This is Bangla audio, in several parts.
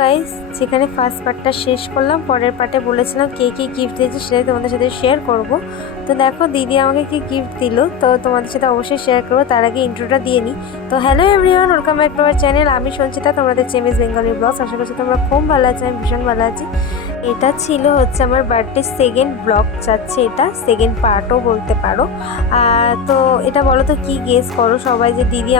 গাইস, যেখানে ফার্স্ট পার্টটা শেষ করলাম, পরের পার্টে বলেছিলাম কে কী গিফট দিয়েছে সেটাই তোমাদের সাথে শেয়ার করব। তো দেখো দিদি আমাকে কি গিফট দিল, তো তোমাদের সাথে অবশ্যই শেয়ার করবো। তার আগে ইন্ট্রোটা দিয়ে নিই। তো hello everyone, welcome back to our channel. আমি সঞ্চিতা, তোমাদের চেমিস বেঙ্গলি ব্লগস। আশা করছি তোমরা খুব ভালো আছো, আমি ভীষণ ভালো আছি। এটা ছিল হচ্ছে আমার বার্থডে সেকেন্ড ব্লগ যাচ্ছে, এটা সেকেন্ড পার্টও বলতে পারো। তো এটা বলো তো কি গেস করো সবাই যে দিদি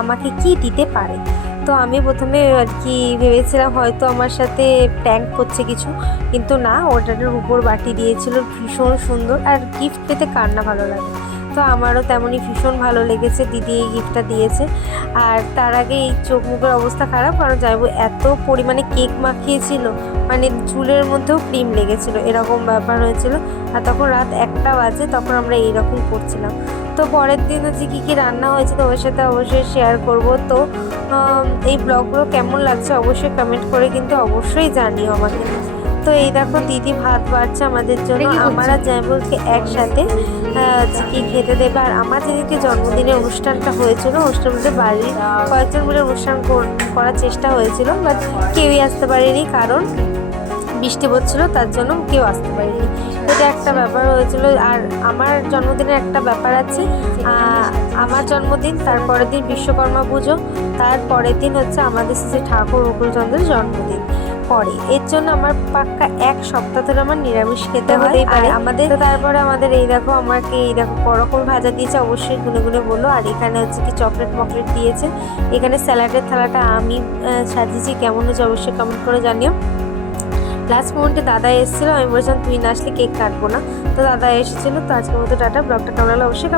আমাকে কি দিতে পারে। তো আমি প্রথমে আর কি ভেবেছিলাম হয়তো আমার সাথে প্র্যাঙ্ক করছে কিছু, কিন্তু না, ওটার উপর বাটি দিয়েছিল ভীষণ সুন্দর। আর গিফট পেতে কার না ভালো লাগে, তো আমারও তেমনই ভীষণ ভালো লেগেছে দিদি এই গিফটটা দিয়েছে। আর তার আগে এই চোখ মুখের অবস্থা খারাপ, কারণ যাইবো এত পরিমাণে কেক মাখিয়েছিল, মানে চুলের মধ্যেও ক্রিম লেগেছিল, এরকম ব্যাপার হয়েছিল। আর তখন রাত 1টা বাজে, তখন আমরা এইরকম করছিলাম। তো পরের দিন হচ্ছে কী কী রান্না হয়েছে তো ওর সাথে অবশ্যই শেয়ার করব। তো এই ব্লগগুলো কেমন লাগছে অবশ্যই কমেন্ট করে কিন্তু অবশ্যই জানিও আমাকে। তো এই দেখো দিদি ভাত বাড়ছে আমাদের জন্য, আমার আর জামাইবাবুকে একসাথে কি খেতে দেবে। আর আমার যেদিনকে জন্মদিনের অনুষ্ঠানটা হয়েছিল, অনুষ্ঠান মধ্যে বাড়ির কয়েকজন মিলে অনুষ্ঠান করার চেষ্টা হয়েছিল, বাট কেউই আসতে পারেনি, কারণ বৃষ্টি পড়ছিল, তার জন্য কেউ আসতে পারেনি। এটা একটা ব্যাপার হয়েছিল। আর আমার জন্মদিনের একটা ব্যাপার আছে, আমার জন্মদিন, তারপরের দিন বিশ্বকর্মা পুজো, তারপরের দিন হচ্ছে আমাদের শ্রী ঠাকুর গোকুলচন্দ্রের জন্মদিন পরে। এর জন্য আমার পাক্কা 1 সপ্তাহ ধরে আমার নিরামিষ খেতে হতেই পারে আমাদের। তো তারপরে আমাদের এই দেখো আমাকে এই দেখো করকর ভাজা দিয়েছে, অবশ্যই গুনে গুনে বলো। আর এখানে হচ্ছে কি চকলেট মকলেট দিয়েছে। এখানে স্যালাডের থালাটা আমি সাজিয়েছি, কেমন হচ্ছে অবশ্যই কমেন্ট করে জানিও। লাস্ট মোমেন্টে দাদা এসেছিলো, আমি বলেছিলাম তুই না আসলে কেক কাটবো না, তো দাদা এসেছিলো। তো আজকের মতো টাটা, ব্লগটা কেমন হলো অবশ্যই